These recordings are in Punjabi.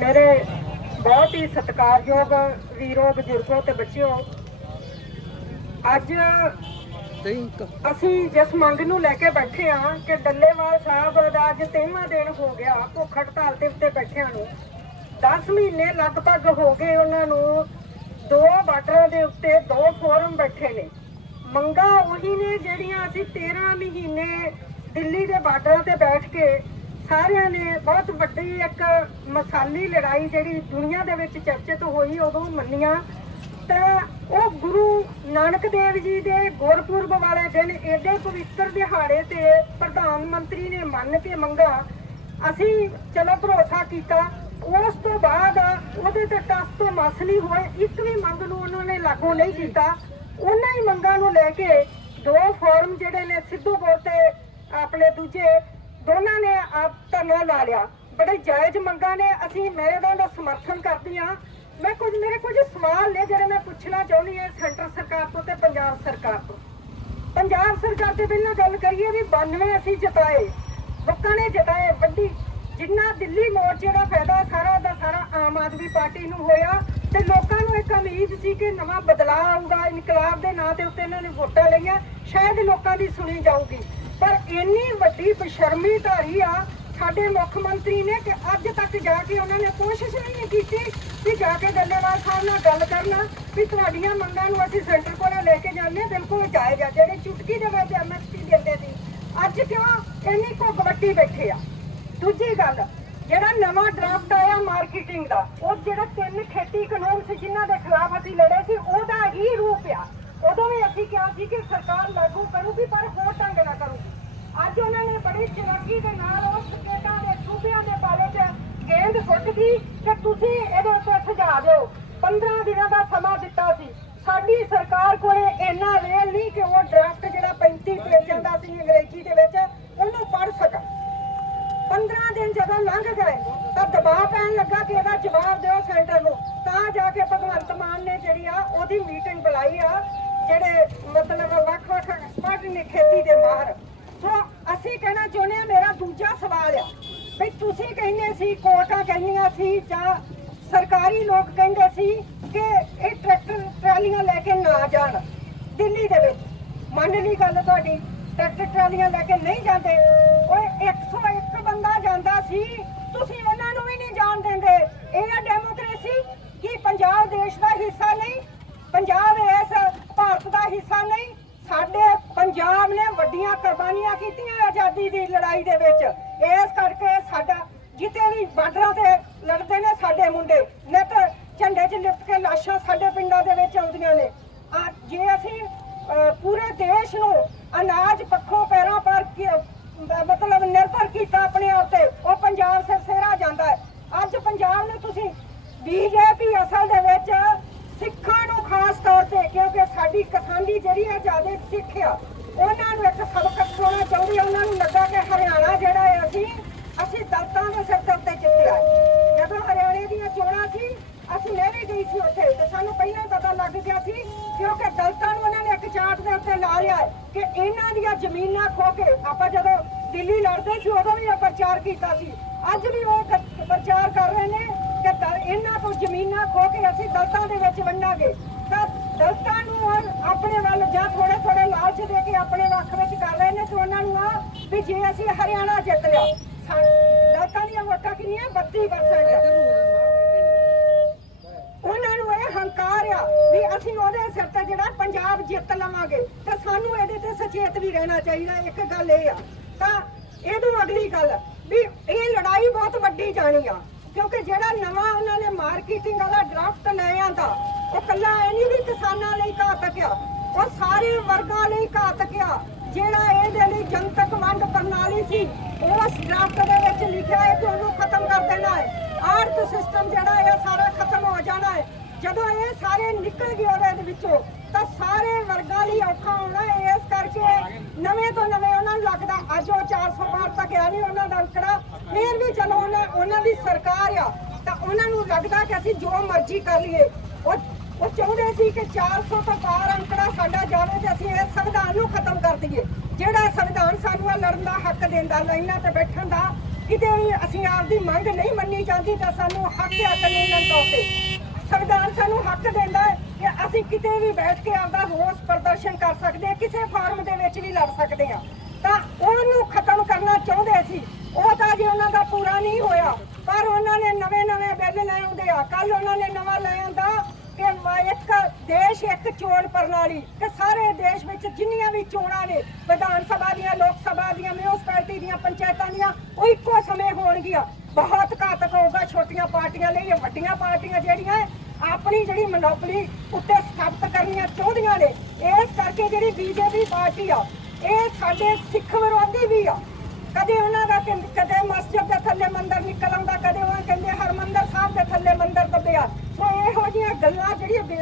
ਮੇਰੇ ਬਹੁਤ ਹੀ ਸਤਿਕਾਰਯੋਗ ਵੀਰੋ ਬਜ਼ੁਰਗੋ ਤੇ ਬੱਚਿਓ ਅੱਜ ਅਸੀਂ ਜਿਸ ਮੰਗ ਨੂੰ ਲੈ ਕੇ ਬੈਠੇ ਆ ਕਿ ਡੱਲੇਵਾਲ ਸਾਹਿਬ ਦਾ ਅੱਜ 13ਵਾਂ ਦਿਨ ਹੋ ਗਿਆ ਭੁੱਖ ਹੜਤਾਲ ਤੇ ਉੱਤੇ ਬੈਠਿਆਂ ਨੂੰ। 10 ਮਹੀਨੇ ਲਗਭਗ ਹੋ ਗਏ ਉਹਨਾਂ ਨੂੰ ਦੋ ਬਾਰਡਰਾਂ ਦੇ ਉੱਤੇ ਦੋ ਫੋਰਮ ਬੈਠੇ ਨੇ। ਮੰਗਾ ਉਹੀ ਨੇ ਜਿਹੜੀਆਂ ਅਸੀਂ 13 ਮਹੀਨੇ ਦਿੱਲੀ ਦੇ ਬਾਰਡਰਾਂ ਤੇ ਬੈਠ ਕੇ ਸਾਰਿਆਂ ਨੇ ਬਹੁਤ ਵੱਡੀ ਇੱਕ ਮਸਾਲੀ ਲੜਾਈ ਜਿਹੜੀ ਦੁਨੀਆ ਦੇ ਵਿੱਚ ਚਰਚਿਤ ਹੋਈ, ਉਦੋਂ ਮੰਨੀਆਂ। ਤਾਂ ਉਹ ਗੁਰੂ ਨਾਨਕ ਦੇਵ ਜੀ ਦੇ ਗੁਰਪੁਰਬ ਵਾਲੇ ਦਿਨ ਏਡੇ ਪਵਿੱਤਰ ਦਿਹਾੜੇ ਤੇ ਪ੍ਰਧਾਨ ਮੰਤਰੀ ਨੇ ਮੰਨ ਕੇ ਮੰਗਾ। ਅਸੀਂ ਚਲੋ ਭਰੋਸਾ ਕੀਤਾ। ਉਸ ਤੋਂ ਬਾਅਦ ਉਹਦੇ ਤੇ ਟਸ ਤੋਂ ਮਸ ਨਹੀਂ ਹੋਏ। ਇੱਕ ਵੀ ਮੰਗ ਨੂੰ ਉਹਨਾਂ ਨੇ ਲਾਗੂ ਨਹੀਂ ਕੀਤਾ। ਉਹਨਾਂ ਹੀ ਮੰਗਾਂ ਨੂੰ ਲੈ ਕੇ ਦੋ ਫੋਰਮ ਜਿਹੜੇ ਨੇ ਸਿੱਧੂ ਤੇ ਆਪਣੇ ਦੂਜੇ ਦੋਨਾਂ ਨੇ ਆਪ ਧਰਨਾ ਲਾ ਲਿਆ। ਬੜੇ ਜਾਇਜ਼ ਮੰਗਾਂ ਨੇ। ਅਸੀਂ, ਮੈਂ ਇਹਨਾਂ ਦਾ ਸਮਰਥਨ ਕਰਦੀ ਹਾਂ। ਮੈਂ ਕੁਝ, ਮੇਰੇ ਕੁਝ ਸਵਾਲ ਨੇ ਜਿਹੜੇ ਮੈਂ ਪੁੱਛਣਾ ਚਾਹੁੰਦੀ ਹਾਂ ਸੈਂਟਰ ਸਰਕਾਰ ਤੋਂ ਤੇ ਪੰਜਾਬ ਸਰਕਾਰ ਤੋਂ। ਪੰਜਾਬ ਸਰਕਾਰ ਦੇ ਪਹਿਲਾਂ ਗੱਲ ਕਰੀਏ ਵੀ 92 ਅਸੀਂ ਜਿਤਾਏ। ਲੋਕਾਂ ਨੇ ਜਿਤਾਏ। ਵੱਡੀ, ਜਿੰਨਾ ਦਿੱਲੀ ਮੋਰਚੇ ਦਾ ਫਾਇਦਾ ਸਾਰਾ ਦਾ ਸਾਰਾ ਆਮ ਆਦਮੀ ਪਾਰਟੀ ਨੂੰ ਹੋਇਆ ਤੇ ਲੋਕਾਂ ਨੂੰ ਇੱਕ ਉਮੀਦ ਸੀ ਕਿ ਨਵਾਂ ਬਦਲਾਅ ਆਊਗਾ। ਇਨਕਲਾਬ ਦੇ ਨਾਂ ਦੇ ਉੱਤੇ ਇਹਨਾਂ ਨੇ ਵੋਟਾਂ ਲਈਆਂ। ਸ਼ਾਇਦ ਲੋਕਾਂ ਦੀ ਸੁਣੀ ਜਾਊਗੀ। ਪਰ ਇੰਨੀ ਵੱਡੀ ਬਸ਼ਰਮੀ ਧਾਰੀ ਆ, ਸਾਡੇ ਮੁੱਖ ਮੰਤਰੀ ਨੇ ਕਿ ਅੱਜ ਤੱਕ ਜਾ ਕੇ ਉਹਨਾਂ ਨੇ ਕੋਸ਼ਿਸ਼ ਨਹੀਂ ਕੀਤੀ ਕਿ ਜਾ ਕੇ ਡੱਲੇਵਾਲ ਸਾਹਿਬ ਨਾਲ ਗੱਲ ਕਰਨਾ, ਵੀ ਤੁਹਾਡੀਆਂ ਮੰਗਾਂ ਨੂੰ ਅਸੀਂ ਸੈਂਟਰ ਕੋਲ ਲੈ ਕੇ ਜਾਂਦੇ ਬਿਲਕੁਲ ਜਾਇਜ਼ ਆ, ਜਿਹੜੇ ਚੁਟਕੀ ਦੇ ਵਿੱਚ ਐਮਐਸਪੀ ਦਿੰਦੇ ਸੀ। ਅੱਜ ਕਿਉਂ? ਇੰਨੀ ਘੁੱਗ ਵੱਟੀ ਬੈਠੇ ਆ। ਦੂਜੀ ਗੱਲ, ਜਿਹੜਾ ਨਵਾਂ ਡਰਾਫਟ ਆਇਆ ਮਾਰਕੀਟਿੰਗ ਦਾ, ਉਹ ਜਿਹੜਾ ਤਿੰਨ ਖੇਤੀ ਕਾਨੂੰਨ ਸੀ, ਜਿਨ੍ਹਾਂ ਦੇ ਖਿਲਾਫ ਅਸੀਂ ਲੜੇ ਸੀ, ਉਹਦਾ ਹੀ ਰੂਪ ਆ। ਉਦੋਂ ਵੀ ਅਸੀਂ ਕਿਹਾ ਸੀ ਕਿ ਸਰਕਾਰ ਲਾਗੂ ਕਰੂਗੀ, ਪਰ ਹੋਰ ਢੰਗ ਨਾਲ ਕਰੂਗੀ। ਅੱਜ ਉਹਨਾਂ ਨੇ ਬੜੀ ਚਲਾਕੀ ਦੇ ਨਾਲ ਉਸ ਸਟੇਟਾਂ ਦੇ ਸੂਬਿਆਂ ਦੇ ਬਾਰੇ ਚ ਗੇਂਦ ਸੁੱਟਦੀ ਕਿ ਤੁਸੀਂ ਇਹਦੇ ਉੱਤੇ ਸੁਝਾਅ ਦਿਓ। 15 ਦਿਨਾਂ ਦਾ ਸਮਾਂ ਦਿੱਤਾ ਸੀ। ਸਾਡੀ ਸਰਕਾਰ ਕੋਲੇ ਇੰਨਾ ਵੇਲ ਨਹੀਂ ਕਿ ਉਹ ਡਰਾਫਟ ਜਿਹੜਾ 35 ਪੇਜਾਂ ਦਾ ਸੀ ਅੰਗਰੇਜ਼ੀ ਦੇ ਵਿੱਚ ਉਹਨੂੰ ਪੜ੍ਹ ਸਕਣ 15 ਦਿਨ ਜਦੋਂ ਲੰਘ ਗਏ ਤਾਂ ਦਬਾਅ ਪੈਣ ਲੱਗਾ ਕਿ ਇਹਦਾ ਜਵਾਬ ਦਿਓ ਸੈਂਟਰ ਨੂੰ ਤਾਂ ਜਾ ਕੇ ਭਗਵੰਤ ਮਾਨ ਨੇ ਜਿਹੜੀ ਆ ਉਹਦੀ ਮੀਟਿੰਗ ਬੁਲਾਈ ਆ ਜਿਹੜੇ ਮਤਲਬ ਵੱਖ-ਵੱਖ ਐਕਸਪਰਟ ਨੇ ਖੇਤੀ ਦੇ ਮਾਹਰ ਸੋ ਅਸੀਂ ਕਹਿਣਾ ਚਾਹੁੰਦੇ ਆ ਮੇਰਾ ਦੂਜਾ ਸਵਾਲ ਆ ਵੀ ਤੁਸੀਂ ਕਹਿੰਦੇ ਸੀ ਕੋਰਟਾਂ ਕਹਿੰਦੀਆਂ ਸੀ ਜਾਂ ਸਰਕਾਰੀ ਲੋਕ ਕਹਿੰਦੇ ਸੀ ਕਿ ਇਹ ਟਰੈਕਟਰ ਟਰਾਲੀਆਂ ਲੈ ਕੇ ਨਾ ਜਾਣ ਦਿੱਲੀ ਦੇ ਵਿੱਚ ਮੰਨ ਲਈ ਗੱਲ ਤੁਹਾਡੀ, ਟਰੈਕਟਰ ਟਰਾਲੀਆਂ ਲੈ ਕੇ ਨਹੀਂ ਜਾਂਦੇ। ਓਏ 101 ਬੰਦਾ ਜਾਂਦਾ ਸੀ, ਤੁਸੀਂ ਉਹਨਾਂ ਨੂੰ ਵੀ ਨਹੀਂ ਜਾਣ ਦਿੰਦੇ। ਇਹ ਆ ਡੈਮੋਕ੍ਰੇਸੀ ਕੀ ਪੰਜਾਬ ਦੇਸ਼ ਦਾ ਹਿੱਸਾ ਨਹੀਂ? ਪੰਜਾਬ ਇਸ ਭਾਰਤ ਦਾ ਹਿੱਸਾ ਨਹੀਂ? ਸਾਡੇ ਪੰਜਾਬ ਨੇ ਵੱਡੀਆਂ ਕੁਰਬਾਨੀਆਂ ਕੀਤੀਆਂ ਆਜ਼ਾਦੀ ਦੀ ਲੜਾਈ ਦੇ ਵਿੱਚ। ਇਸ ਕਰਕੇ ਸਾਡਾ ਜਿੱਤੇ ਵੀ ਬਾਰਡਰਾਂ ਤੇ ਲੜਦੇ ਨੇ ਸਾਡੇ ਮੁੰਡੇ ਨਿਤ ਝੰਡੇ 'ਚ ਲਿਪਟ ਕੇ ਲਾਸ਼ਾਂ ਸਾਡੇ ਪਿੰਡਾਂ ਦੇ ਵਿੱਚ ਆਉਂਦੀਆਂ ਨੇ। ਜੇ ਅਸੀਂ ਪੂਰੇ ਦੇਸ਼ ਨੂੰ ਅਨਾਜ ਪੱਖੋਂ ਪੈਰਾਂ ਪਰ ਮਤਲਬ ਨਿਰਭਰ ਕੀਤਾ ਆਪਣੇ ਆਪ ਤੇ, ਉਹ ਪੰਜਾਬ ਸਿਰ ਸੇਰਾ ਜਾਂਦਾ ਹੈ। ਅੱਜ ਪੰਜਾਬ ਨੂੰ ਤੁਸੀਂ ਬੀਜੇਪੀ ਅਸਲ ਦੇ ਵਿੱਚ ਸਿੱਖਾਂ ਨੂੰ ਖਾਸ ਤੌਰ ਤੇ, ਕਿਉਂਕਿ ਸਾਡੀ ਕਿਸਾਨੀ ਜਿਹੜੀ ਹੈ ਜ਼ਿਆਦਾ ਸਿੱਖ ਆ, ਉਹਨਾਂ ਨੂੰ ਇੱਕ ਸਬਕ ਸਿਖਾਉਣਾ ਚਾਹੁੰਦੀ ਆ ਉਹਨਾਂ ਨੂੰ ਲੱਗਾ ਕਿ ਹਰਿਆਣਾ ਜਿਹੜਾ ਹੈ ਅਸੀਂ ਅਸੀਂ ਦਲਤਾਂ ਦੇ ਸਿਰ ਤੇ ਉੱਤੇ ਜਿੱਤਿਆ ਹੈ। ਜਦੋਂ ਹਰਿਆਣੇ ਦੀਆਂ ਚੋਣਾਂ ਸੀ ਅਸੀਂ ਮੈਂ ਵੀ ਗਈ ਸੀ ਉੱਥੇ ਤੇ ਸਾਨੂੰ ਪਹਿਲਾਂ ਹੀ ਪਤਾ ਲੱਗ ਗਿਆ ਸੀ ਕਿਉਂਕਿ ਦਲਤਾਂ ਨੂੰ ਉਹਨਾਂ ਨੇ ਇੱਕ ਚਾਰਟ ਦੇ ਉੱਤੇ ਲਾ ਲਿਆ ਹੈ ਕਿ ਇਹਨਾਂ ਦੀਆਂ ਜ਼ਮੀਨਾਂ ਖੋ ਕੇ ਆਪਾਂ ਜਦੋਂ ਦਿੱਲੀ ਲੜਦੇ ਸੀ ਉਦੋਂ ਵੀ ਇਹ ਪ੍ਰਚਾਰ ਕੀਤਾ ਸੀ ਅੱਜ ਵੀ ਉਹ ਕ- ਪ੍ਰਚਾਰ ਕਰ ਰਹੇ ਨੇ ਕਿ ਦਲ- ਇਹਨਾਂ ਤੋਂ ਜ਼ਮੀਨਾਂ ਖੋ ਕੇ ਅਸੀਂ ਦਲਤਾਂ ਦੇ ਵਿੱਚ ਵੰਡਾਂਗੇ ਤਾਂ ਦਲਤਾਂ ਨੂੰ ਹੁਣ ਆਪਣੇ ਵੱਲ ਜਾਂ ਥੋੜੇ ਥੋੜੇ ਲਾਲਚ ਦੇ ਕੇ ਆਪਣੇ ਵੱਖ ਵਿੱਚ ਕਰ ਰਹੇ ਨੇ ਤੇ ਉਹਨਾਂ ਨੂੰ ਆ ਵੀ ਜੇ ਅਸੀਂ ਹਰਿਆਣਾ ਜਿੱਤ ਲਿਆ, ਸਾ- ਦੀਆਂ ਵੋਟਾਂ ਕਿੰਨੀਆਂ? 32% ਉਹਨਾਂ ਨੂੰ ਇਹ ਹੰਕਾਰ ਆ ਵੀ ਅਸੀਂ ਉਹਦੇ ਸਿਰ ਤੇ ਜਿਹੜਾ ਪੰਜਾਬ ਜਿੱਤ ਲਵਾਂਗੇ, ਤੇ ਸਾਨੂੰ ਇਹਦੇ ਤੇ ਸਚੇਤ ਵੀ ਰਹਿਣਾ ਚਾਹੀਦਾ, ਇੱਕ ਗੱਲ ਇਹ ਆ। ਤਾਂ ਇਹਦੋਂ ਅਗਲੀ ਗੱਲ, ਵੀ ਇਹ ਲੜਾਈ ਬਹੁਤ ਵੱਡੀ ਜਾਣੀ ਆ, ਕਿਉਂਕਿ ਜਿਹੜਾ ਨਵਾਂ ਉਹਨਾਂ ਨੇ ਮਾਰਕੀਟਿੰਗ ਵਾਲਾ ਡਰਾਫਟ ਲੈ ਆਂਦਾ, ਉਹ ਕੱਲਾ ਇਹ ਨਹੀਂ ਵੀ ਕਿਸਾਨਾਂ ਲਈ ਘਾਤਕ ਆ ਉਹ ਸਾਰੇ ਵਰਗਾਂ ਲਈ ਘਾਤਕ ਜਿਹੜਾ ਇਹਦੇ ਲਈ ਜਨਤਕ ਵੰਡ ਪ੍ਰਣਾਲੀ ਸੀ, ਉਸ ਡਰਾਫਟ ਦੇ ਵਿੱਚ ਲਿਖਿਆ ਹੈ ਕਿ ਉਹਨੂੰ ਖਤਮ ਕਰ ਦੇਣਾ ਹੈ। ਆਰਥ ਸਿਸਟਮ ਜਿਹੜਾ ਹੈ ਸਾਰਾ ਖਤਮ ਹੋ ਜਾਣਾ ਹੈ। ਜਦੋਂ ਇਹ ਸਾਰੇ ਨਿਕਲ ਗਏ ਉਹਦੇ ਵਿੱਚੋਂ, ਤਾਂ ਸਾਰੇ ਵਰਗਾਂ ਲਈ ਔਖਾ ਹੋਣਾ ਇਸ ਕਰਕੇ ਨਵੇਂ ਤੋਂ ਨਵੇਂ ਉਹਨਾਂ ਨੂੰ ਲੱਗਦਾ, ਅੱਜ ਉਹ 400 ਪਾਰ ਤੱਕ ਆ ਨਹੀਂ ਉਹਨਾਂ ਦਾ ਅੰਕੜਾ। ਫੇਰ ਵੀ ਚਲੋ ਉਹਨਾਂ ਦੀ ਸਰਕਾਰ ਆ, ਤਾਂ ਉਹਨਾਂ ਨੂੰ ਲੱਗਦਾ ਕਿ ਅਸੀਂ ਜੋ ਮਰਜ਼ੀ ਕਰ ਲਈਏ। ਉਹ ਉਹ ਚਾਹੁੰਦੇ ਸੀ ਕਿ 400 ਤੋਂ ਪਾਰ ਅੰਕੜਾ ਸਾਡਾ ਜਾਵੇ ਤੇ ਅਸੀਂ ਇਸ ਸੰਵਿਧਾਨ ਨੂੰ ਖਤਮ ਕਰ ਦਈਏ। ਜਿਹੜਾ ਸੰਵਿਧਾਨ ਸਾਨੂੰ ਲੜਨ ਦਾ ਹੱਕ ਦਿੰਦਾ, ਲਾਈਨਾਂ ਤੇ ਬੈਠਣ ਦਾ, ਕਿਤੇ ਵੀ ਅਸੀਂ ਆਪਦੀ ਮੰਗ ਨਹੀਂ ਮੰਨੀ ਜਾਂਦੀ ਤਾਂ ਸਾਨੂੰ ਹੱਕ ਹੈ ਕਾਨੂੰਨ ਤੌਰ ਤੇ। ਸੰਵਿਧਾਨ ਸਾਨੂੰ ਹੱਕ ਦਿੰਦਾ ਹੈ ਕਿ ਅਸੀਂ ਕਿਤੇ ਵੀ ਬੈਠ ਕੇ ਆਪਦਾ ਰੋਸ ਪ੍ਰਦਰਸ਼ਨ ਕਰ ਸਕਦੇ ਹਾਂ, ਕਿਸੇ ਫਾਰਮ ਦੇ ਵਿੱਚ ਵੀ ਲੜ ਸਕਦੇ ਹਾਂ। ਤਾਂ ਉਹਨੂੰ ਖਤਮ ਕਰਨਾ ਚਾਹੁੰਦੇ ਸੀ। ਉਹ ਤਾਂ ਜੇ ਉਹਨਾਂ ਦਾ ਪੂਰਾ ਨਹੀਂ ਹੋਇਆ, ਪਰ ਉਹਨਾਂ ਨੇ ਨਵੇਂ ਨਵੇਂ ਬਿੱਲ ਲੈ ਆਉਂਦੇ ਆ। ਕੱਲ ਉਹਨਾਂ ਨੇ ਨਵਾਂ ਲੈ ਆਂਦਾ ਕਿ ਮ- ਇੱਕ ਦੇਸ਼, ਇੱਕ ਚੋਣ ਪ੍ਰਣਾਲੀ ਕਿ ਸਾਰੇ ਦੇਸ਼ ਵਿੱਚ ਜਿੰਨੀਆਂ ਵੀ ਚੋਣਾਂ ਨੇ, ਵਿਧਾਨ ਸਭਾ ਦੀਆਂ, ਲੋਕ ਸਭਾ ਦੀਆਂ ਮਿਊਨਿਸਪੈਲਿਟੀ ਦੀਆਂ, ਪੰਚਾਇਤਾਂ ਦੀਆਂ, ਉਹ ਇੱਕੋ ਸਮੇਂ ਹੋਣਗੀਆਂ। ਬਹੁਤ ਘਾਤਕ ਹੋਊਗਾ, ਛੋਟੀਆਂ ਪਾਰਟੀਆਂ ਲਈ ਇਹ ਵੱਡੀਆਂ ਪਾਰਟੀਆਂ ਜਿਹੜੀਆਂ ਆਪਣੀ ਜਿਹੜੀ ਮਨੋਪਲੀ ਉੱਤੇ ਸਥਾਪਿਤ ਕਰਨੀਆਂ ਚਾਹੁੰਦੀਆਂ ਨੇ। ਇਸ ਕਰਕੇ ਜਿਹੜੀ ਬੀਜੇਪੀ ਪਾਰਟੀ ਆ, ਇਹ ਸਾਡੇ ਸਿੱਖ ਵਿਰੋਧੀ ਵੀ ਆ। ਕਦੇ ਉਹਨਾਂ ਦਾ ਕਦੇ ਮਸਜਿਦ ਦੇ ਥੱਲੇ ਮੰਦਰ ਨਿਕਲ ਆਉਂਦਾ, ਕਦੇ ਉਹ ਕਹਿੰਦੇ ਹਰਮੰਦਰ ਸਾਹਿਬ ਦੇ ਥੱਲੇ ਮੰਦਰ ਦੱਬਿਆ। ਸੋ ਇਹੋ ਜਿਹੀਆਂ ਗੱਲਾਂ ਜਿਹੜੀਆਂ ਬੇ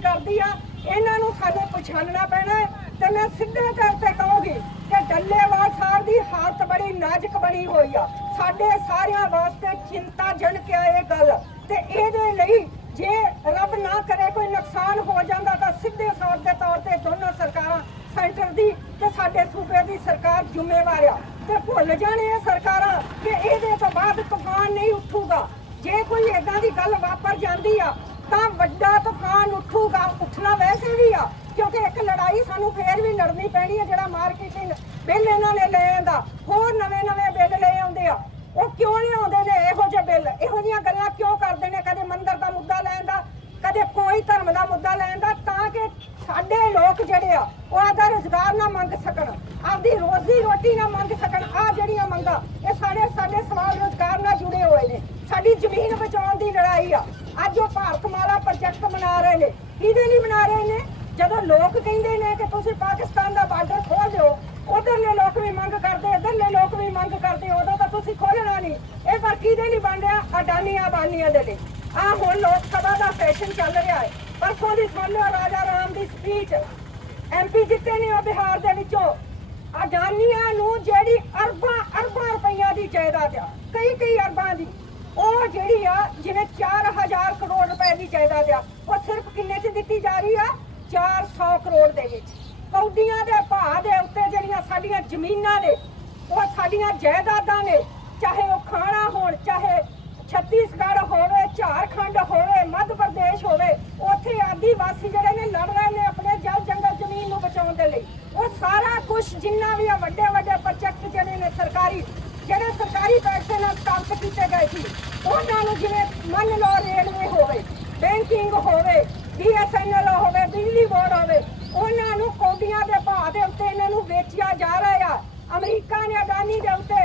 ਕਰਦੀ ਆ, ਇਹਨਾਂ ਨੂੰ ਸਾਨੂੰ ਪਛਾਣਨਾ ਪੈਣਾ ਤੇ ਮੈਂ ਸਿੱਧੇ ਤੌਰ ਤੇ ਕਹੂੰਗੀ ਕਿ ਡੱਲੇਵਾਲ ਸਾਹਿਬ ਦੀ ਹਾਲਤ ਬੜੀ ਨਾਜ਼ੁਕ ਬਣੀ ਹੋਈ ਆ। ਸਾਡੇ ਸਾਰਿਆਂ ਵਾਸਤੇ ਚਿੰਤਾਜਨਕ ਆ ਇਹ ਗੱਲ ਤੇ ਇਹਦੇ ਲਈ ਜੇ ਰੱਬ ਨਾ ਕਰੇ, ਕੋਈ ਨੁਕਸਾਨ ਹੋ ਜਾਂਦਾ ਤਾਂ ਸਿੱਧੇ ਤੌਰ ਦੇ ਤੌਰ ਤੇ ਦੋਨੋਂ ਸਰਕਾਰਾਂ ਸੈਂਟਰ ਦੀ ਤੇ ਸਾਡੇ ਸੂਬੇ ਦੀ ਸਰਕਾਰ ਜ਼ਿੰਮੇਵਾਰ ਆ। ਤੇ ਭੁੱਲ ਜਾਣ ਇਹ ਸਰਕਾਰਾਂ ਕਿ ਇਹਦੇ ਤੋਂ ਬਾਅਦ ਤੂਫਾਨ ਨਹੀਂ ਉੱਠੂਗਾ। ਜੇ ਕੋਈ ਏਦਾਂ ਦੀ ਗੱਲ ਵਾਪਰ ਜਾਂਦੀ ਆ, ਤਾਂ ਵੱਡਾ ਤੂਫਾਨ ਉੱਠੂਗਾ, ਉੱਠਣਾ ਵੈਸੇ ਵੀ ਆ, ਕਿਉਂਕਿ ਇੱਕ ਲੜਾਈ ਸਾਨੂੰ ਫੇਰ ਵੀ ਲੜਨੀ ਪੈਣੀ ਹੈ ਜਿਹੜਾ ਮਾਰਕੀਟਿੰਗ ਬਿੱਲ ਇਹਨਾਂ ਨੇ ਲੈ ਆਂਦਾ। ਹੋਰ ਨਵੇਂ ਨਵੇਂ ਬਿੱਲ ਲੈ ਆਉਂਦੇ ਆ। ਉਹ ਕਿਉਂ ਲਿਆਉਂਦੇ ਨੇ ਇਹੋ ਜਿਹੇ ਬਿੱਲ? ਇਹੋ ਜਿਹੀਆਂ ਗੱਲਾਂ ਕਿਉਂ ਕਰਦੇ ਨੇ? ਕਦੇ ਮੰਦਰ ਦਾ ਮੁੱਦਾ ਲੈਣ ਦਾ, ਕਦੇ ਕੋਈ ਧਰਮ ਦਾ ਮੁੱਦਾ ਲੈਣ ਦਾ, ਤਾਂ ਕਿ ਸਾਡੇ ਲੋਕ ਜਿਹੜੇ ਆ, ਉਹ ਆਦਾ ਰੋਜ਼ਗਾਰ ਨਾ ਮੰਗ ਸਕਣ, ਆਪਦੀ ਰੋਜ਼ੀ ਰੋਟੀ ਨਾ ਮੰਗ ਸਕਣ। ਆ ਜਿਹੜੀਆਂ ਮੰਗਾਂ, ਇਹ ਸਾਡੇ ਸਾਡੇ ਸਵਾਲ ਰੋਜ਼ਗਾਰ ਨਾਲ ਜੁੜੇ ਹੋਏ ਨੇ। ਸਾਡੀ ਜ਼ਮੀਨ ਬਚਾਉਣ ਦੀ ਲੜਾਈ ਆ। ਅੱਜ ਉਹ ਭਾਰਤ ਮਾਲਾ ਪ੍ਰੋਜੈਕਟ ਬਣਾ ਰਹੇ ਨੇ। ਕਿਹਦੇ ਲਈ ਬਣਾ ਰਹੇ ਨੇ? ਜਦੋਂ ਲੋਕ ਕਹਿੰਦੇ ਨੇ ਕਿ ਤੁਸੀਂ ਪਾਕਿਸਤਾਨ ਦਾ ਬਾਰਡਰ ਖੋਲ ਦਿਓ ਉਧਰਲੇ ਲੋਕ ਵੀ ਮੰਗ ਕਰਦੇ ਇਧਰਲੇ ਲੋਕ ਵੀ ਮੰਗ ਕਰਦੇ, ਉਦੋਂ ਤਾਂ ਤੁਸੀਂ ਖੋਲਣਾ ਨਹੀਂ। ਇਹ ਪਰ ਕਿਹਦੇ ਲਈ ਬਣ ਰਿਹਾ? ਅਡਾਨੀਆਂ ਬਾਨੀਆਂ ਦੇ ਲਈ। ਆ ਹੁਣ ਲੋਕ ਸਭਾ ਦਾ ਸੈਸ਼ਨ ਚੱਲ ਰਿਹਾ ਹੈ। ਪਰਸੋਂ ਦੀ ਸੁਣ ਲਿਓ ਰਾਜਾ ਰਾਮ ਦੀ ਸਪੀਚ ਐਮਪੀ ਜਿੱਤੇ ਨੇ ਉਹ ਬਿਹਾਰ ਦੇ ਵਿੱਚੋਂ। ਅਡਾਨੀਆਂ ਨੂੰ ਜਿਹੜੀ ਅਰਬਾਂ ਅਰਬਾਂ ਰੁਪਈਆ ਦੀ ਜਾਇਦਾਦ ਆ ਕਈ ਕਈ ਅਰਬਾਂ ਦੀ। ਉਹ ਜਿਹੜੀ ਆ ਜਿਵੇਂ 4000 ਕਰੋੜ ਰੁਪਏ ਦੀ ਜਾਇਦਾਦ ਆ, ਉਹ ਸਿਰਫ ਕਿੰਨੇ 'ਚ ਦਿੱਤੀ ਜਾ ਰਹੀ ਆ? 400 ਕਰੋੜ ਦੇ ਵਿੱਚ। ਕੌਡੀਆਂ ਦੇ ਭਾਅ ਦੇ ਉੱਤੇ ਜਿਹੜੀਆਂ ਸਾਡੀਆਂ ਜ਼ਮੀਨਾਂ ਨੇ, ਉਹ ਸਾਡੀਆਂ ਜਾਇਦਾਦਾਂ ਨੇ, ਚਾਹੇ ਉਹ ਖਾਣਾ ਹੋਣ, ਚਾਹੇ ਛੱਤੀਸਗੜ੍ਹ ਹੋਵੇ, ਝਾਰਖੰਡ ਹੋਵੇ, ਮੱਧ ਪ੍ਰਦੇਸ਼ ਹੋਵੇ, ਉੱਥੇ ਆਦੀਵਾਸੀ ਜਿਹੜੇ ਨੇ ਲੜ ਰਹੇ ਨੇ ਆਪਣੇ ਜਲ ਜੰਗਲ ਜ਼ਮੀਨ ਨੂੰ ਬਚਾਉਣ ਦੇ ਲਈ। ਉਹ ਸਾਰਾ ਕੁਝ ਜਿੰਨਾ ਵੀ ਆ ਵੱਡੇ ਵੱਡੇ ਪ੍ਰੋਜੈਕਟ ਜਿਹੜੇ ਸਰਕਾਰੀ ਨਾਲ ਸਥਾਪਿਤ ਕੀਤੇ ਗਏ ਸੀ। ਉਹਨਾਂ ਨੂੰ ਜਿਵੇਂ ਮੰਨ ਲਓ ਰੇਲਵੇ ਹੋਵੇ ਬੈਂਕਿੰਗ ਹੋਵੇ ਬੀਐਸਐਨਐਲ ਹੋਵੇ, ਬਿਜਲੀ ਬੋਰਡ ਹੋਵੇ, ਉਹਨਾਂ ਨੂੰ ਕੌਡੀਆਂ ਦੇ ਭਾਅ ਦੇ ਉੱਤੇ ਇਹਨਾਂ ਨੂੰ ਵੇਚਿਆ ਜਾ ਰਿਹਾ। ਆ ਅਮਰੀਕਾ ਨੇ ਅਡਾਨੀ ਦੇ ਉੱਤੇ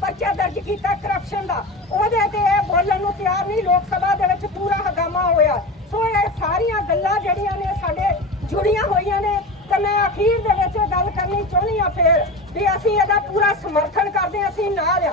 ਪਰਚਾ ਦਰਜ ਕੀਤਾ ਕਰਪਸ਼ਨ ਦਾ। ਉਹਦੇ ਤੇ ਇਹ ਬੋਲਣ ਨੂੰ ਤਿਆਰ ਨਹੀਂ, ਲੋਕ ਸਭਾ ਦੇ ਵਿੱਚ ਪੂਰਾ ਹਗਾਮਾ ਹੋਇਆ। ਸੋ ਇਹ ਸਾਰੀਆਂ ਗੱਲਾਂ ਜਿਹੜੀਆਂ ਨੇ ਸਾਡੇ ਜੁੜੀਆਂ ਹੋਈਆਂ ਨੇ, ਤੇ ਮੈਂ ਅਖੀਰ ਦੇ ਵਿੱਚ ਗੱਲ ਕਰਨੀ ਚਾਹੁੰਦੀ ਆ ਫੇਰ ਵੀ ਅਸੀਂ ਇਹਦਾ ਪੂਰਾ ਸਮਰਥਨ ਕਰਦੇ ਅਸੀਂ ਨਾਲ ਆ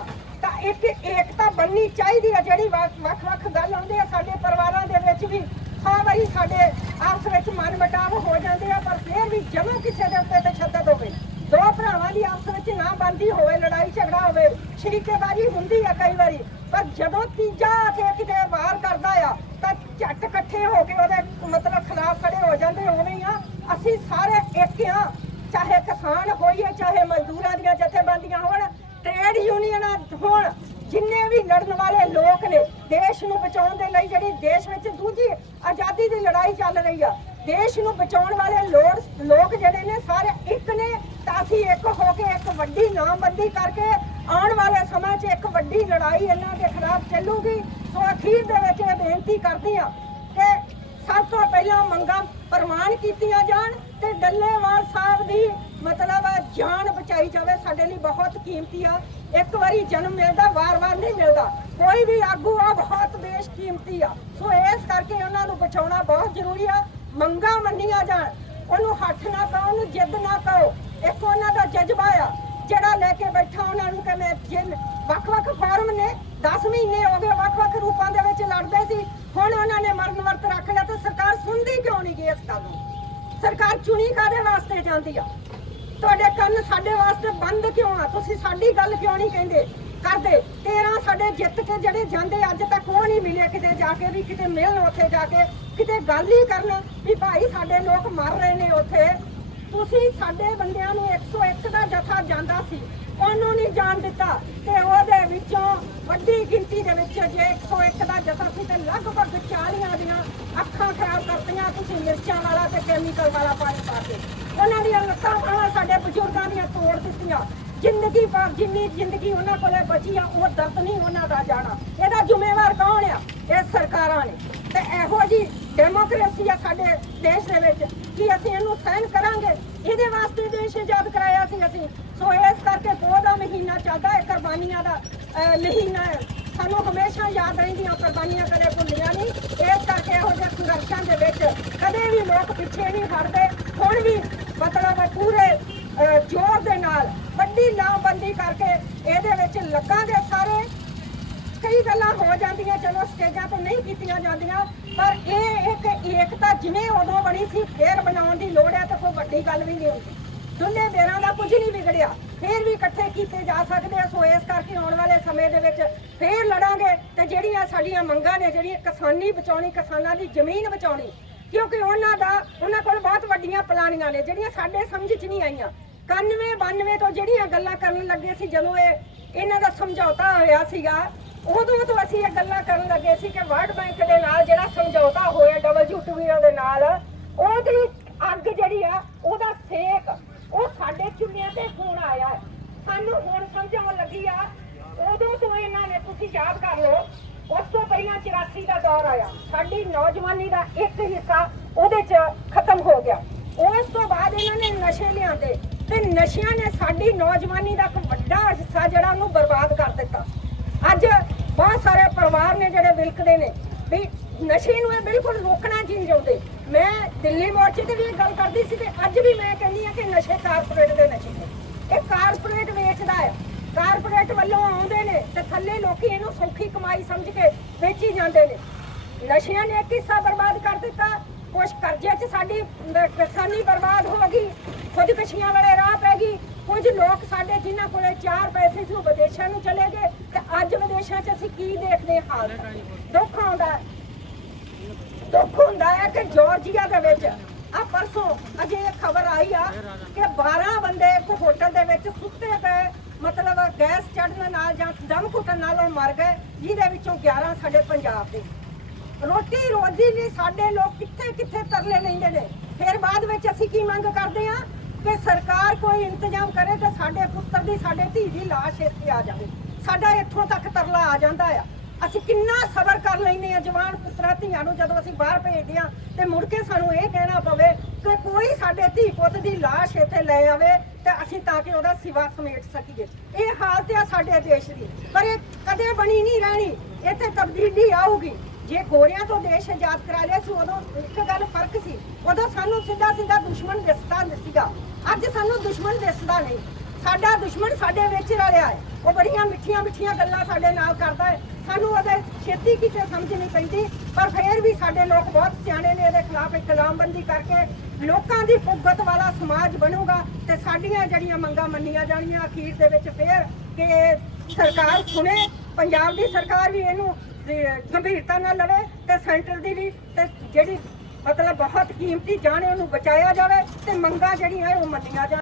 ਤਾਂ ਏਕਤਾ ਬੰਨੀ ਚਾਹੀਦੀ ਆ ਜਿਹੜੀ ਵੱਖ ਵੱਖ ਗੱਲ ਆਉਂਦੇ ਆ ਸਾਡੇ ਪਰਿਵਾਰਾਂ ਦੇ ਵਿੱਚ ਵੀ। ਹਾਂ ਵਾਰੀ ਸਾਡੇ ਆਪਸ ਵਿੱਚ ਮਨ ਮਟਾਵ ਹੋ ਜਾਂਦੇ ਆ, ਪਰ ਫੇਰ ਵੀ ਜਦੋਂ ਕਿਸੇ ਦੇ ਉੱਤੇ ਤਸ਼ੱਦਦ ਹੋਵੇ। ਦੋ ਭਰਾਵਾਂ ਦੀ ਆਪਸ ਵਿੱਚ ਨਾ ਬੰਦੀ ਹੋਵੇ, ਲੜਾਈ ਝਗੜਾ ਹੋਵੇ ਸ਼ਰੀਕੇਬਾਜ਼ੀ ਹੁੰਦੀ ਆ ਕਈ ਵਾਰੀ। ਪਰ ਜਦੋਂ ਤੀਜਾ ਆ ਕੇ ਕਿਤੇ ਵਾਰ ਕਰਦਾ ਆ, ਤਾਂ ਝੱਟ ਇਕੱਠੇ ਹੋ ਕੇ ਉਹਦੇ ਮਤਲਬ ਖਿਲਾਫ ਖੜੇ ਹੋ ਜਾਂਦੇ ਉਵੇਂ ਆ। ਅਸੀਂ ਸਾਰੇ ਇੱਕ ਆ ਚਾਹੇ ਕਿਸਾਨ ਹੋਈਏ ਚਾਹੇ ਮਜ਼ਦੂਰਾਂ ਦੀਆਂ ਜਥੇਬੰਦੀਆਂ ਹੋਣ ਟ੍ਰੇਡ ਯੂਨੀਅਨਾਂ ਹੋਣ ਜਿੰਨੇ ਵੀ ਲੜਨ ਵਾਲੇ ਲੋਕ ਨੇ ਦੇਸ਼ ਨੂੰ ਬਚਾਉਣ ਦੇ ਲਈ ਜਿਹੜੀ ਦੇਸ਼ ਵਿੱਚ ਦੂਜੀ ਆਜ਼ਾਦੀ ਦੀ ਲੜਾਈ ਚੱਲ ਰਹੀ ਆ, ਦੇਸ਼ ਨੂੰ ਬਚਾਉਣ ਵਾਲੇ ਲੋੜ, ਲੋਕ ਜਿਹੜੇ ਨੇ ਸਾਰੇ ਇੱਕ ਨੇ, ਤਾਂ ਅਸੀਂ ਇੱਕ ਹੋ ਕੇ ਇੱਕ ਵੱਡੀ ਨਾਮਬੰਦੀ ਕਰਕੇ ਆਉਣ ਵਾਲੇ ਸਮਾਂ 'ਚ ਇੱਕ ਵੱਡੀ ਲੜਾਈ ਇਹਨਾਂ ਦੇ ਖਿਲਾਫ ਚੱਲੂਗੀ। ਸੋ ਅਖੀਰ ਦੇ ਵਿੱਚ ਇਹ ਬੇਨਤੀ ਕਰਦੀ ਆ ਕਿ ਸਭ ਤੋਂ ਪਹਿਲਾਂ ਮੰਗਾਂ ਪ੍ਰਮਾਣ ਕੀਤੀਆਂ ਜਾਣ ਤੇ ਡੱਲੇਵਾਲ ਸਾਹਿਬ ਦੀ ਮਤਲਬ ਜਾਨ ਬਚਾਈ ਜਾਵੇ, ਸਾਡੇ ਲਈ ਬਹੁਤ ਕੀਮਤੀ ਆ। ਇੱਕ ਵਾਰੀ ਜਨਮ ਮਿਲਦਾ, ਵਾਰ-ਵਾਰ ਨਹੀਂ ਮਿਲਦਾ। ਕੋਈ ਵੀ ਆਗੂ ਆ, ਬਹੁਤ ਬੇਸ਼ਕੀਮਤੀ ਆ। ਸੋ ਇਸ ਕਰਕੇ ਉਹਨਾਂ ਨੂੰ ਬਚਾਉਣਾ ਬਹੁਤ ਜ਼ਰੂਰੀ ਆ। ਮੰਗਾਂ ਮੰਨੀਆਂ ਜਾਣ, ਉਹਨੂੰ ਹੱਥ ਨਾ ਪਾਓ, ਉਹਨੂੰ ਜਿੱਦ ਨਾ ਪਾਓ। ਇੱਕ ਉਹਨਾਂ ਦਾ ਜਜ਼ਬਾ ਆ, ਜਿਹੜਾ ਲੈ ਕੇ ਬੈਠਾ ਉਹਨਾਂ ਨੂੰ ਕਿ ਮੈਂ ਜਿੰਨ ਵੱਖ-ਵੱਖ ਫਾਰਮ ਨੇ 10 ਮਹੀਨੇ ਹੋ ਗਏ ਵੱਖ-ਵੱਖ ਰੂਪਾਂ ਦੇ ਵਿੱਚ ਲੜਦੇ ਸੀ। ਹੁਣ ਉਹਨਾਂ ਨੇ ਮਰਨ ਵਰਤ ਰੱਖ ਲਿਆ ਤੇ ਸਰਕਾਰ ਸੁਣਦੀ ਕਿਉਂ ਨਹੀਂ ਗਈ ਇਸ ਗੱਲ ਨੂੰ? ਸਰਕਾਰ ਚੁਣੀ ਕਾਦੇ ਵਾਸਤੇ ਜਾਂਦੀ ਆ? ਤੁਹਾਡੇ ਕੰਨ ਸਾਡੇ ਵਾਸਤੇ ਬੰਦ ਕਿਉਂ ਆ? ਤੁਸੀਂ ਸਾਡੀ ਗੱਲ ਕਿਉਂ ਨਹੀਂ ਕਹਿੰਦੇ? ਕਰਦੇ। 13 ਸਾਡੇ ਜਿੱਤ ਕੇ ਜਿਹੜੇ ਜਾਂਦੇ ਅੱਜ ਤੱਕ ਉਹ ਨਹੀਂ ਮਿਲੇ ਕਿਤੇ ਜਾ ਕੇ ਵੀ, ਕਿਤੇ ਮਿਲਣ ਉੱਥੇ ਜਾ ਕੇ, ਕਿਤੇ ਗੱਲ ਹੀ ਕਰਨ ਵੀ ਭਾਈ ਸਾਡੇ ਲੋਕ ਮਰ ਰਹੇ ਨੇ ਉੱਥੇ। ਤੁਸੀਂ ਸਾਡੇ ਬੰਦਿਆਂ ਨੂੰ 101 ਦਾ ਜਥਾ ਜਾਂਦਾ ਸੀ, ਉਹਨੂੰ ਨਹੀਂ ਜਾਣ ਦਿੱਤਾ ਤੇ ਉਹਦੇ ਵਿੱਚੋਂ ਵੱਡੀ ਗਿਣਤੀ ਦੇ ਵਿੱਚ ਜੇ 101 ਦਾ ਜਥਾ ਸੀ ਤੇ ਲਗਭਗ 40 ਦੀਆਂ ਅੱਖਾਂ ਖਰਾਬ ਕਰਤੀਆਂ ਤੁਸੀਂ ਮਿਰਚਾਂ ਵਾਲਾ ਤੇ ਕੈਮੀਕਲ ਵਾਲਾ ਪਾਣੀ ਪਾ ਕੇ। ਉਹਨਾਂ ਦੀਆਂ ਲੱਤਾਂ ਬਾਹਾਂ ਸਾਡੇ ਬਜ਼ੁਰਗਾਂ ਦੀਆਂ ਤੋੜ ਦਿੱਤੀਆਂ। ਜ਼ਿੰਦਗੀ ਭਰ ਜਿੰਨੀ ਜ਼ਿੰਦਗੀ ਉਹਨਾਂ ਕੋਲੇ ਬਚੀ ਆ, ਉਹ ਦਰਦ ਨਹੀਂ ਉਹਨਾਂ ਦਾ ਜਾਣਾ। ਇਹਦਾ ਜ਼ਿੰਮੇਵਾਰ ਕੌਣ ਆ? ਇਹ ਸਰਕਾਰਾਂ ਨੇ। ਤੇ ਇਹੋ ਜੀ ਡੈਮੋਕ੍ਰੇਸੀ ਆ ਸਾਡੇ ਦੇਸ਼ ਦੇ ਵਿੱਚ, ਕਿ ਅਸੀਂ ਇਹਨੂੰ ਸਹਿਨ ਕਰਾਂਗੇ। ਇਹਦੇ ਵਾਸਤੇ ਦੇਸ਼ ਆਜ਼ਾਦ ਕਰਾਇਆ ਸੀ ਅਸੀਂ। ਸੋ ਇਸ ਕਰਕੇ ਪੋਹ ਦਾ ਮਹੀਨਾ ਚੱਲਦਾ ਹੈ, ਕੁਰਬਾਨੀਆਂ ਦਾ ਮਹੀਨਾ ਹੈ। ਸਾਨੂੰ ਹਮੇਸ਼ਾ ਯਾਦ ਰਹਿੰਦੀਆਂ ਕੁਰਬਾਨੀਆਂ ਕਦੇ ਭੁੱਲੀਆਂ ਨਹੀਂ। ਇਸ ਕਰਕੇ ਇਹੋ ਜਿਹੇ ਸੰਘਰਸ਼ਾਂ ਦੇ ਵਿੱਚ ਕਦੇ ਵੀ ਲੋਕ ਪਿੱਛੇ ਨਹੀਂ ਹਟਦੇ। ਹੁਣ ਵੀ ਮਤਲਬ ਪੂਰੇ ਜ਼ੋਰ ਦੇ ਨਾਲ ਵੱਡੀ ਲਾਮਬੰਦੀ ਕਰਕੇ ਇਹਦੇ ਵਿੱਚ ਲੱਗਾਂਗੇ ਸਾਰੇ ਕਈ ਗੱਲਾਂ ਹੋ ਜਾਂਦੀਆਂ, ਚਲੋ ਸਟੇਜਾਂ ਤੇ ਨਹੀਂ ਕੀਤੀਆਂ ਜਾਂਦੀਆਂ, ਪਰ ਇਹ ਇੱਕ ਏਕਤਾ ਜਿਵੇਂ ਉਦੋਂ ਬਣੀ ਸੀ, ਫੇਰ ਬਣਾਉਣ ਦੀ ਲੋੜ ਹੈ ਤਾਂ ਕੋਈ ਵੱਡੀ ਗੱਲ ਵੀ ਨਹੀਂ ਹੁੰਦੀ। ਦੋਨੇ ਬੇਰਾਂ ਦਾ ਕੁਝ ਨਹੀਂ ਵਿਗੜਿਆ, ਫੇਰ ਵੀ ਇਕੱਠੇ ਕੀਤੇ ਜਾ ਸਕਦੇ ਆ, ਸੋ ਇਸ ਕਰਕੇ ਆਉਣ ਵਾਲੇ ਸਮੇਂ ਦੇ ਵਿੱਚ ਫੇਰ ਲੜਾਂਗੇ ਤੇ ਜਿਹੜੀਆਂ ਸਾਡੀਆਂ ਮੰਗਾਂ ਨੇ ਜਿਹੜੀਆਂ ਕਿਸਾਨੀ ਬਚਾਉਣੀ, ਕਿਸਾਨਾਂ ਦੀ ਜ਼ਮੀਨ ਬਚਾਉਣੀ, ਕਿਉਂਕਿ ਉਹਨਾਂ ਦਾ, ਉਹਨਾਂ ਕੋਲ ਬਹੁਤ ਵੱਡੀਆਂ ਪਲਾਨੀਆਂ ਨੇ, ਜਿਹੜੀਆਂ ਸਾਡੇ ਸਮਝ 'ਚ ਨਹੀਂ ਆਈਆਂ। 91 92 ਤੋਂ ਜਿਹੜੀਆਂ ਗੱਲਾਂ ਕਰਨ ਲੱਗੇ ਸੀ, ਜਦੋਂ ਇਹ ਇਹਨਾਂ ਦਾ ਸਮਝੌਤਾ ਹੋਇਆ ਸੀਗਾ। ਉਦੋਂ ਤੋਂ ਅਸੀਂ ਇਹ ਗੱਲਾਂ ਕਰਨ ਲੱਗੇ ਸੀ ਕਿ ਵਰਲਡ ਬੈਂਕ ਦੇ ਨਾਲ ਜਿਹੜਾ ਸਮਝੌਤਾ ਹੋਇਆ ਡਬਲਯੂਟੀਓ ਦੇ ਨਾਲ, ਉਹਦੀ ਅੱਗ ਜਿਹੜੀ ਆ, ਉਹਦਾ ਸੇਕ, ਉਹ ਸਾਡੇ ਚੁੱਲ੍ਹਿਆਂ ਤੇ ਹੁਣ ਆਇਆ ਹੈ। ਸਾਨੂੰ ਹੁਣ ਸਮਝਾਉਣ ਲੱਗੀ ਆ, ਉਦੋਂ ਤੋਂ ਇਹਨਾਂ ਨੇ ਤੁਸੀਂ ਯਾਦ ਕਰ ਲਓ, ਉਸ ਤੋਂ ਪਹਿਲਾਂ 84 ਦਾ ਦੌਰ ਆਇਆ। ਸਾਡੀ ਨੌਜਵਾਨੀ ਦਾ ਇੱਕ ਹਿੱਸਾ ਉਹਦੇ 'ਚ ਖਤਮ ਹੋ ਗਿਆ। ਉਸ ਤੋਂ ਬਾਅਦ ਇਹਨਾਂ ਨੇ ਨਸ਼ੇ ਲਿਆਂਦੇ। ਤੇ ਨਸ਼ਿਆਂ ਨੇ ਸਾਡੀ ਨੌਜਵਾਨੀ ਦਾ ਇੱਕ ਵੱਡਾ ਹਿੱਸਾ ਜਿਹੜਾ ਉਹਨੂੰ ਬਰਬਾਦ ਕਰ ਦਿੱਤਾ। ਅੱਜ ਬਹੁਤ ਸਾਰੇ ਪਰਿਵਾਰ ਨੇ ਜਿਹੜੇ ਵਿਲਕਦੇ ਨੇ ਵੀ ਨਸ਼ੇ ਨੂੰ ਇਹ ਬਿਲਕੁਲ ਰੋਕਣਾ ਨਹੀਂ ਚਾਹੁੰਦੇ। ਮੈਂ ਦਿੱਲੀ ਮੋਰਚੇ ਤੇ ਵੀ ਇਹ ਗੱਲ ਕਰਦੀ ਸੀ ਤੇ ਅੱਜ ਵੀ ਮੈਂ ਕਹਿੰਦੀ ਆ ਕਿ ਨਸ਼ੇ ਕਾਰਪੋਰੇਟ ਦੇ ਨਸ਼ੇ ਨੇ। ਇਹ ਕਾਰਪੋਰੇਟ ਵੇਚਦਾ ਆ ਕਾਰਪੋਰੇਟ ਵੱਲੋਂ ਆਉਂਦੇ ਨੇ ਤੇ ਥੱਲੇ ਲੋਕੀ ਇਹਨੂੰ ਸੌਖੀ ਕਮਾਈ ਸਮਝ ਕੇ ਵੇਚੀ ਜਾਂਦੇ ਨੇ। ਨਸ਼ਿਆਂ ਨੇ ਇੱਕ ਹਿੱਸਾ ਬਰਬਾਦ ਕਰ ਦਿੱਤਾ। ਕੁਛ ਕਰਜ਼ੇ 'ਚ ਸਾਡੀ ਕਿਸਾਨੀ ਬਰਬਾਦ ਹੋ ਗਈ ਖੁਦਕਸ਼ੀਆਂ ਵਾਲੇ ਰਾਹ ਪੈ ਗਈ। ਕੁਝ ਲੋਕ ਸਾਡੇ ਜਿਨ੍ਹਾਂ ਕੋਲੇ ਚਾਰ ਪੈਸੇ ਸੀ, ਉਹ ਵਿਦੇਸ਼ਾਂ ਨੂੰ ਚਲੇ ਗਏ। ਤੇ ਅੱਜ ਵਿਦੇਸ਼ਾਂ 'ਚ ਅਸੀਂ ਕੀ ਦੇਖਦੇ ਹਾਲ ਦੁੱਖ ਆਉਂਦਾ ਦੁੱਖ ਹੁੰਦਾ ਹੈ ਕਿ ਜਾਰਜੀਆ ਦੇ ਵਿੱਚ ਆ ਪਰਸੋਂ ਅਜੇ ਇਹ ਖਬਰ ਆਈ ਆ ਕਿ 12 ਬੰਦੇ ਇੱਕ ਹੋਟਲ ਦੇ ਵਿੱਚ ਸੁੱਤੇ ਪਏ, ਮਤਲਬ ਗੈਸ ਚੜਨ ਨਾਲ ਜਾਂ ਦਮ ਘੁੱਟਣ ਨਾਲ ਉਹ ਮਰ ਗਏ, ਜਿਹਦੇ ਵਿੱਚੋਂ 11 ਸਾਡੇ ਪੰਜਾਬ ਦੇ। ਰੋਟੀ ਰੋਜੀ ਲਈ ਸਾਡੇ ਲੋਕ ਕਿੱਥੇ ਕਿੱਥੇ ਤਰਲੇ ਲੈਂਦੇ ਨੇ? ਫਿਰ ਬਾਅਦ ਵਿੱਚ ਅਸੀਂ ਕੀ ਮੰਗ ਕਰਦੇ ਆ ਕਿ ਸਰਕਾਰ ਕੋਈ ਇੰਤਜ਼ਾਮ ਕਰੇ ਤੇ ਸਾਡੇ ਪੁੱਤਰ ਦੀ, ਸਾਡੇ ਧੀ ਦੀ ਲਾਸ਼ ਇੱਥੇ ਆ ਜਾਵੇ। ਸਾਡਾ ਇੱਥੋਂ ਤੱਕ ਤਰਲਾ ਆ ਜਾਂਦਾ ਆ। ਅਸੀਂ ਕਿੰਨਾ ਸਬਰ ਕਰ ਲੈਂਦੇ ਆ ਜਵਾਨ ਪੁੱਤਰਾਂ, ਧੀਆਂ ਨੂੰ ਜਦੋਂ ਅਸੀਂ ਬਾਹਰ ਭੇਜਦੇ ਆ ਤੇ ਮੁੜ ਕੇ ਸਾਨੂੰ ਇਹ ਕਹਿਣਾ ਪਵੇ ਕਿ ਕੋਈ ਸਾਡੇ ਧੀ ਪੁੱਤ ਦੀ ਲਾਸ਼ ਇੱਥੇ ਲੈ ਆਵੇ ਤੇ ਅਸੀਂ ਤਾਂ ਕਿ ਉਹਦਾ ਸਿਵਾ ਸਮੇਟ ਸਕੀਏ। ਇਹ ਹਾਲਤ ਆ ਸਾਡੇ ਦੇਸ਼ ਦੀ। ਪਰ ਇਹ ਕਦੇ ਬਣੀ ਨਹੀਂ ਰਹਿਣੀ। ਇੱਥੇ ਤਬਦੀਲੀ ਆਊਗੀ। ਜੇ ਗੋਰਿਆਂ ਤੋਂ ਦੇਸ਼ ਆਜ਼ਾਦ ਕਰਾ ਲਿਆ ਸੀ, ਉਦੋਂ ਇੱਕ ਗੱਲ ਫ਼ਰਕ ਸੀ। ਉਦੋਂ ਸਾਨੂੰ ਸਿੱਧਾ ਸਿੱਧਾ ਦੁਸ਼ਮਣ ਦਿਸਦਾ ਸੀਗਾ। ਅੱਜ ਸਾਨੂੰ ਦੁਸ਼ਮਣ ਦਿਸਦਾ ਨਹੀਂ। ਸਾਡਾ ਦੁਸ਼ਮਣ ਸਾਡੇ ਵਿੱਚ ਰਲਿਆ ਹੈ। ਉਹ ਬੜੀਆਂ ਮਿੱਠੀਆਂ ਮਿੱਠੀਆਂ ਗੱਲਾਂ ਸਾਡੇ ਨਾਲ ਕਰਦਾ ਹੈ। ਸਾਨੂੰ ਉਹਦੇ ਛੇਤੀ ਕਿਤੇ ਸਮਝ ਨਹੀਂ ਪੈਂਦੀ। ਪਰ ਫੇਰ ਵੀ ਸਾਡੇ ਲੋਕ ਬਹੁਤ ਸਿਆਣੇ ਨੇ, ਇਹਦੇ ਖਿਲਾਫ ਇੱਕ ਲਾਮਬੰਦੀ ਕਰਕੇ ਲੋਕਾਂ ਦੀ ਪੁੱਗਤ ਵਾਲਾ ਸਮਾਜ ਬਣੂਗਾ ਤੇ ਸਾਡੀਆਂ ਜਿਹੜੀਆਂ ਮੰਗਾਂ ਮੰਨੀਆਂ ਜਾਣੀਆਂ ਅਖੀਰ ਦੇ ਵਿੱਚ ਫੇਰ ਕਿ ਸਰਕਾਰ ਸੁਣੇ। ਪੰਜਾਬ ਦੀ ਸਰਕਾਰ ਵੀ ਇਹਨੂੰ ਗੰਭੀਰਤਾ ਨਾਲ ਲਵੇ ਤੇ ਸੈਂਟਰ ਦੀ ਵੀ, ਤੇ ਜਿਹੜੀ ਮਤਲਬ ਬਹੁਤ ਕੀਮਤੀ ਜਾਨ ਹੈ ਉਹਨੂੰ ਬਚਾਇਆ ਜਾਵੇ ਤੇ ਮੰਗਾਂ ਜਿਹੜੀਆਂ ਇਹ ਉਹ ਮੰਨੀਆਂ ਜਾਣ।